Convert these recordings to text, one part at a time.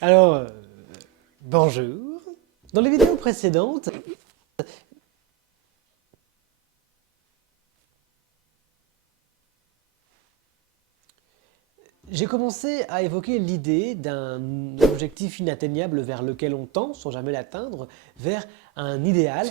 Alors, bonjour. Dans les vidéos précédentes, j'ai commencé à évoquer l'idée d'un objectif inatteignable vers lequel on tend, sans jamais l'atteindre, vers un idéal.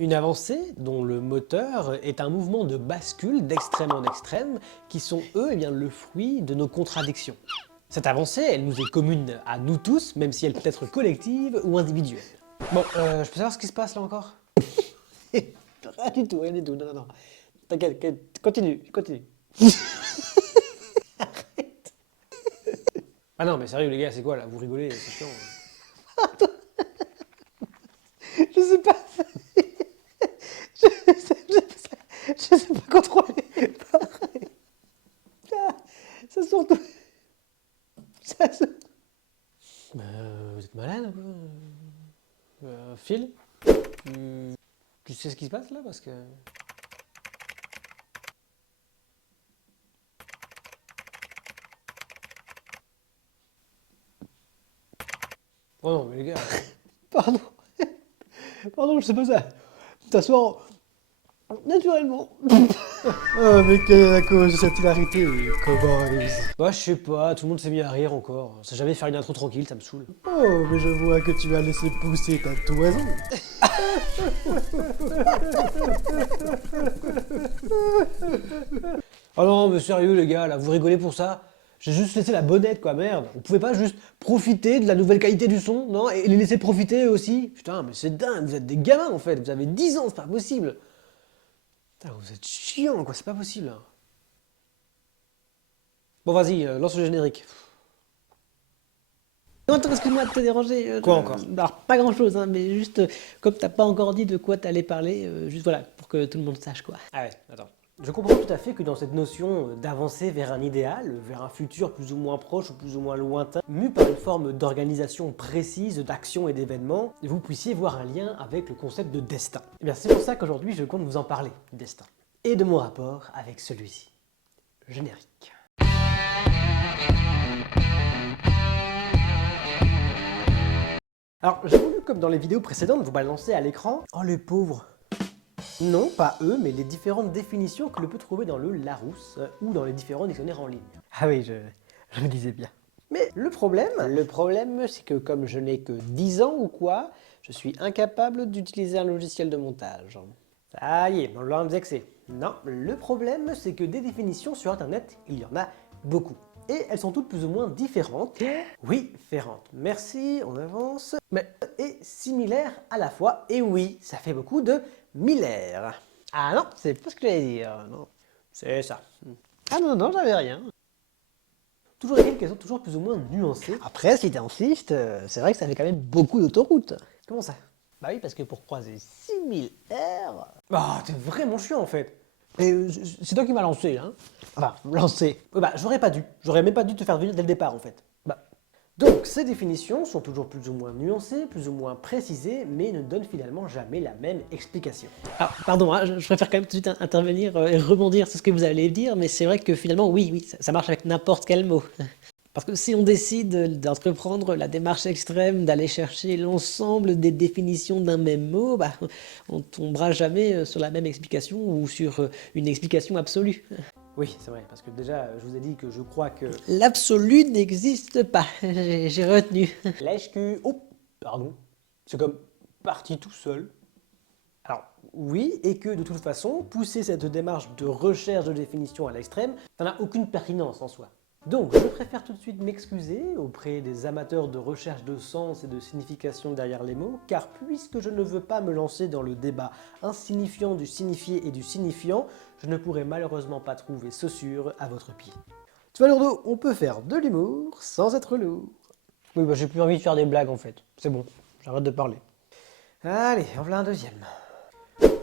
Une avancée dont le moteur est un mouvement de bascule d'extrême en extrême qui sont, eux, le fruit de nos contradictions. Cette avancée, elle nous est commune à nous tous, même si elle peut être collective ou individuelle. Bon, je peux savoir ce qui se passe là encore? Rien du tout, rien du tout, non, non. T'inquiète, continue. Arrête. Ah non, mais sérieux les gars, c'est quoi là? Vous rigolez, c'est chiant. Je sais pas. Je sais pas contrôler. Ça sort tout. Ça sort. Vous êtes malade ou quoi? Phil? Tu sais ce qui se passe là parce que... Oh non mais les gars. Pardon. Pardon, je sais pas ça. T'asseoir naturellement. Oh mais quelle est la cause de cette hilarité, cowboys? Bah je sais pas, tout le monde s'est mis à rire encore. On sait jamais faire une intro tranquille, ça me saoule. Oh mais je vois que tu as laissé pousser ta toison. Oh non mais sérieux les gars, là vous rigolez pour ça? J'ai juste laissé la bonnette quoi, merde. On pouvait pas juste profiter de la nouvelle qualité du son, non? Et les laisser profiter eux aussi? Putain mais c'est dingue, vous êtes des gamins en fait, vous avez 10 ans, c'est pas possible. Putain vous êtes chiants quoi, c'est pas possible. Hein. Bon vas-y, lance le générique. Non, attends, excuse-moi de te déranger. Quoi encore? Alors, pas grand-chose, hein, mais juste, comme t'as pas encore dit de quoi t'allais parler, juste voilà, pour que tout le monde sache quoi. Ah ouais, attends. Je comprends tout à fait que dans cette notion d'avancer vers un idéal, vers un futur plus ou moins proche ou plus ou moins lointain, mu par une forme d'organisation précise d'actions et d'événements, vous puissiez voir un lien avec le concept de destin. Et bien c'est pour ça qu'aujourd'hui je compte vous en parler, destin. Et de mon rapport avec celui-ci. Générique. Alors j'ai voulu, comme dans les vidéos précédentes, vous balancer à l'écran « Oh les pauvres !» Non, pas eux, mais les différentes définitions que l'on peut trouver dans le Larousse ou dans les différents dictionnaires en ligne. Ah oui, je me disais bien. Mais le problème, c'est que comme je n'ai que 10 ans ou quoi, je suis incapable d'utiliser un logiciel de montage. Ça y est, on l'a indexé. Non, le problème, c'est que des définitions sur Internet, il y en a beaucoup. Et elles sont toutes plus ou moins différentes. Oui, différentes. Merci, on avance. Mais et similaires à la fois. Et oui, ça fait beaucoup de millaires. Ah non, c'est pas ce que j'allais dire, non. C'est ça. Ah non, non, j'avais rien. Toujours est-il qu'elles sont toujours plus ou moins nuancées. Après, si t'insistes, c'est vrai que ça fait quand même beaucoup d'autoroutes. Comment ça? Bah oui, parce que pour croiser 6000 R... Bah, t'es vraiment chiant en fait. Et c'est toi qui m'as lancé, hein. Enfin, lancé. Bah, j'aurais pas dû. J'aurais même pas dû te faire venir dès le départ en fait. Bah. Donc, ces définitions sont toujours plus ou moins nuancées, plus ou moins précisées, mais ne donnent finalement jamais la même explication. Alors, pardon, hein, je préfère quand même tout de suite intervenir et rebondir sur ce que vous allez dire, mais c'est vrai que finalement, oui, ça marche avec n'importe quel mot. Parce que si on décide d'entreprendre la démarche extrême, d'aller chercher l'ensemble des définitions d'un même mot, bah, on tombera jamais sur la même explication ou sur une explication absolue. Oui, c'est vrai, parce que déjà, je vous ai dit que je crois que... L'absolu n'existe pas, j'ai retenu. Lèche-cul... Oh, pardon. C'est comme parti tout seul. Alors, oui, et que de toute façon, pousser cette démarche de recherche de définition à l'extrême, ça n'a aucune pertinence en soi. Donc, je préfère tout de suite m'excuser auprès des amateurs de recherche de sens et de signification derrière les mots, car puisque je ne veux pas me lancer dans le débat insignifiant du signifié et du signifiant, je ne pourrai malheureusement pas trouver Saussure à votre pied. Tu vois Lourdeau, on peut faire de l'humour sans être lourd. Oui, bah j'ai plus envie de faire des blagues en fait. C'est bon, j'arrête de parler. Allez, en voilà un deuxième.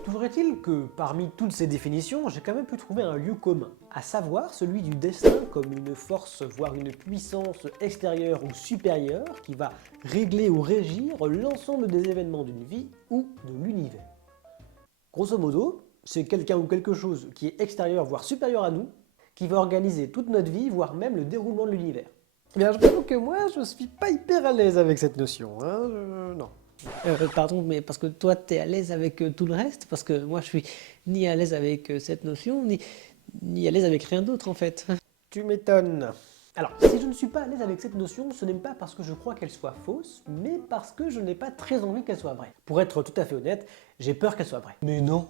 Toujours est-il que parmi toutes ces définitions, j'ai quand même pu trouver un lieu commun, à savoir celui du destin comme une force, voire une puissance extérieure ou supérieure qui va régler ou régir l'ensemble des événements d'une vie ou de l'univers. Grosso modo, c'est quelqu'un ou quelque chose qui est extérieur, voire supérieur à nous, qui va organiser toute notre vie, voire même le déroulement de l'univers. Eh bien, je t'avoue que moi, je suis pas hyper à l'aise avec cette notion, hein, non. Pardon, mais parce que toi, t'es à l'aise avec tout le reste? Parce que moi, je suis ni à l'aise avec cette notion, ni à l'aise avec rien d'autre, en fait. Tu m'étonnes. Alors, si je ne suis pas à l'aise avec cette notion, ce n'est pas parce que je crois qu'elle soit fausse, mais parce que je n'ai pas très envie qu'elle soit vraie. Pour être tout à fait honnête, j'ai peur qu'elle soit vraie. Mais non,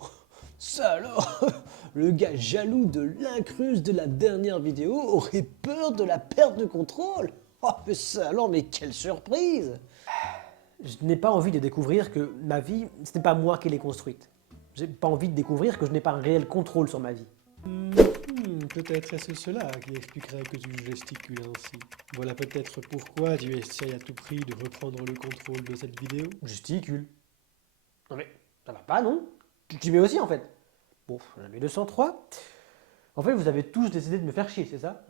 ça alors, le gars jaloux de l'incruste de la dernière vidéo aurait peur de la perte de contrôle. Oh, mais ça alors, mais quelle surprise! Je n'ai pas envie de découvrir que ma vie, ce n'est pas moi qui l'ai construite. J'ai pas envie de découvrir que je n'ai pas un réel contrôle sur ma vie. Peut-être est-ce cela qui expliquerait que tu gesticules ainsi. Voilà peut-être pourquoi tu essayes à tout prix de reprendre le contrôle de cette vidéo. Gesticule. Non mais, ça va pas, non? Tu mets aussi, en fait. Bon, j'en ai mis 203. En fait, vous avez tous décidé de me faire chier, c'est ça?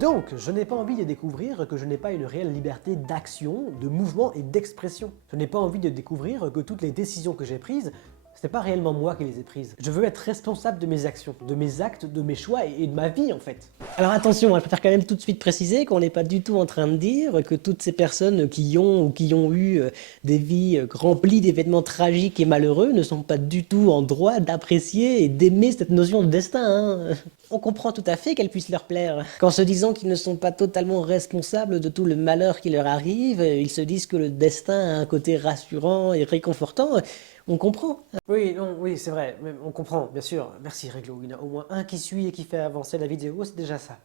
Donc, je n'ai pas envie de découvrir que je n'ai pas une réelle liberté d'action, de mouvement et d'expression. Je n'ai pas envie de découvrir que toutes les décisions que j'ai prises, ce n'est pas réellement moi qui les ai prises. Je veux être responsable de mes actions, de mes actes, de mes choix et de ma vie en fait. Alors attention, je préfère quand même tout de suite préciser qu'on n'est pas du tout en train de dire que toutes ces personnes qui ont ou qui ont eu des vies remplies d'événements tragiques et malheureux ne sont pas du tout en droit d'apprécier et d'aimer cette notion de destin, hein. On comprend tout à fait qu'elle puisse leur plaire. Qu'en se disant qu'ils ne sont pas totalement responsables de tout le malheur qui leur arrive, ils se disent que le destin a un côté rassurant et réconfortant, on comprend. Oui, non, oui, c'est vrai, mais on comprend, bien sûr. Merci Réglo, il y en a au moins un qui suit et qui fait avancer la vidéo, c'est déjà ça.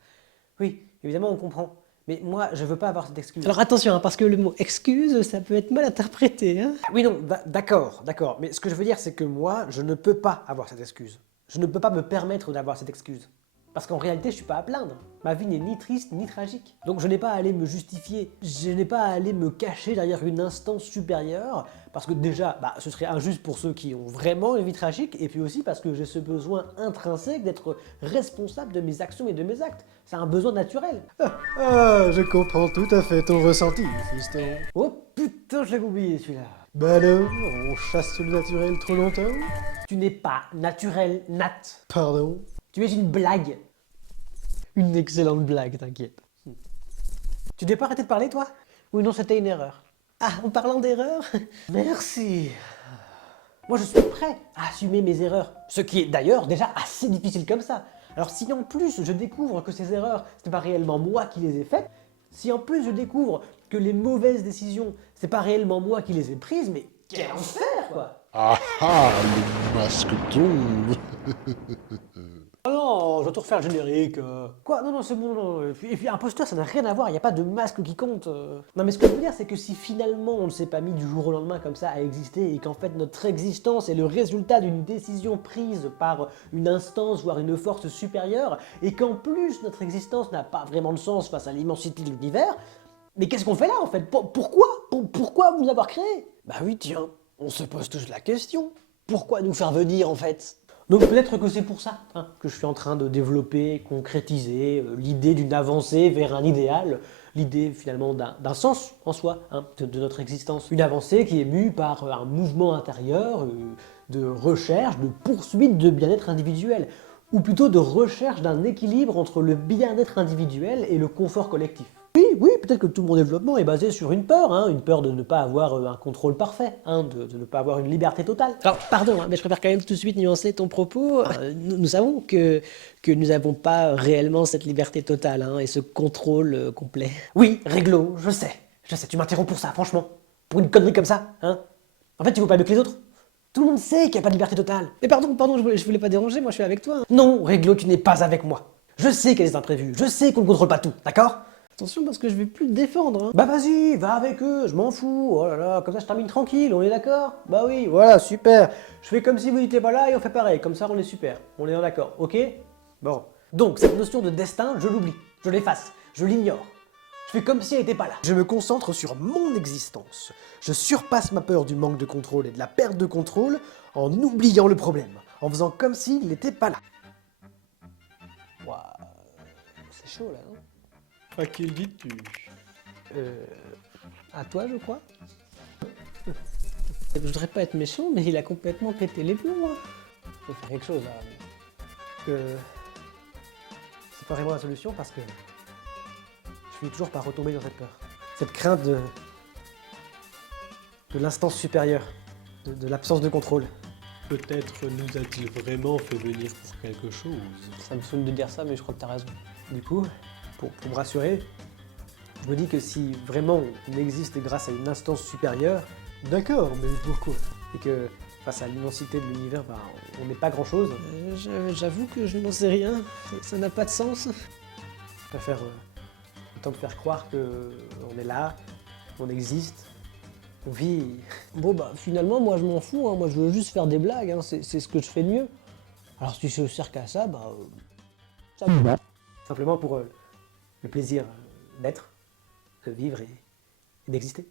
Oui, évidemment on comprend. Mais moi, je veux pas avoir cette excuse. Alors attention, hein, parce que le mot excuse, ça peut être mal interprété, hein. Oui, non, d'accord, d'accord. Mais ce que je veux dire, c'est que moi, je ne peux pas avoir cette excuse. Je ne peux pas me permettre d'avoir cette excuse. Parce qu'en réalité, je suis pas à plaindre. Ma vie n'est ni triste ni tragique. Donc je n'ai pas à aller me justifier. Je n'ai pas à aller me cacher derrière une instance supérieure. Parce que déjà, ce serait injuste pour ceux qui ont vraiment une vie tragique. Et puis aussi parce que j'ai ce besoin intrinsèque d'être responsable de mes actions et de mes actes. C'est un besoin naturel. Ah, je comprends tout à fait ton ressenti, fiston. Oh putain, je l'avais oublié celui-là. Bah alors, on chasse le naturel trop longtemps? Tu n'es pas naturel, Nat. Pardon? Tu es une blague. Une excellente blague, t'inquiète. Tu n'es pas arrêté de parler, toi? Oui, non, c'était une erreur. Ah, en parlant d'erreur, Merci. Moi, je suis prêt à assumer mes erreurs. Ce qui est d'ailleurs déjà assez difficile comme ça. Alors si en plus je découvre que ces erreurs, ce n'est pas réellement moi qui les ai faites, si en plus je découvre que les mauvaises décisions, ce n'est pas réellement moi qui les ai prises, mais quel enfer, quoi! Ah ah, le masque tombe. Oh non, je dois tout refaire le générique. Quoi? Non, non, c'est bon, non. Et puis imposteur, ça n'a rien à voir, il n'y a pas de masque qui compte. Non, mais ce que je veux dire, c'est que si finalement on ne s'est pas mis du jour au lendemain comme ça à exister, et qu'en fait notre existence est le résultat d'une décision prise par une instance, voire une force supérieure, et qu'en plus notre existence n'a pas vraiment de sens face à l'immensité de l'univers, mais qu'est-ce qu'on fait là en fait? Pourquoi? Pourquoi vous avoir créé? Bah oui, tiens, on se pose tous la question. Pourquoi nous faire venir en fait? Donc peut-être que c'est pour ça que je suis en train de développer, concrétiser l'idée d'une avancée vers un idéal, l'idée finalement d'un sens en soi de notre existence. Une avancée qui est mue par un mouvement intérieur, de recherche, de poursuite de bien-être individuel, ou plutôt de recherche d'un équilibre entre le bien-être individuel et le confort collectif. Oui, peut-être que tout mon développement est basé sur une peur de ne pas avoir un contrôle parfait, de ne pas avoir une liberté totale. alors pardon, mais je préfère quand même tout de suite nuancer ton propos. Nous savons que nous n'avons pas réellement cette liberté totale et ce contrôle complet. Oui, Réglo, je sais, tu m'interromps pour ça, franchement. Pour une connerie comme ça, En fait, tu vaux pas mieux que les autres. Tout le monde sait qu'il n'y a pas de liberté totale. Mais pardon, je voulais pas déranger, moi je suis avec toi. Non, Réglo, tu n'es pas avec moi. Je sais qu'il y a des imprévus, je sais qu'on ne contrôle pas tout, d'accord? Attention parce que je vais plus te défendre. Bah vas-y, va avec eux, je m'en fous, oh là là, comme ça je termine tranquille, on est d'accord? Bah oui, voilà, super. Je fais comme si vous n'étiez pas là et on fait pareil, comme ça on est super, on est en accord, ok? Bon. Donc cette notion de destin, je l'oublie, je l'efface, je l'ignore. Je fais comme si elle n'était pas là. Je me concentre sur mon existence. Je surpasse ma peur du manque de contrôle et de la perte de contrôle en oubliant le problème, en faisant comme s'il n'était pas là. Waouh, c'est chaud là, non? À qui le dis-tu? À toi, je crois. Je voudrais pas être méchant, mais il a complètement pété les plombs. faut faire quelque chose là. Que c'est pas vraiment la solution parce que je finis toujours par retomber dans cette peur. Cette crainte de l'instance supérieure, de l'absence de contrôle. Peut-être nous a-t-il vraiment fait venir pour quelque chose. Ça me saoule de dire ça, mais je crois que t'as raison. Du coup, pour me rassurer, je me dis que si vraiment on existe grâce à une instance supérieure, d'accord, mais pourquoi? Et que face à l'immensité de l'univers, bah, on n'est pas grand-chose. J'avoue que je n'en sais rien, ça n'a pas de sens. Je préfère autant de faire croire qu'on est là, qu'on existe, on vit. Bon bah finalement moi je m'en fous, hein. Moi je veux juste faire des blagues, hein. C'est ce que je fais de mieux. Alors si je sers qu'à ça, bah ça me va. Simplement pour le plaisir d'être, de vivre et d'exister.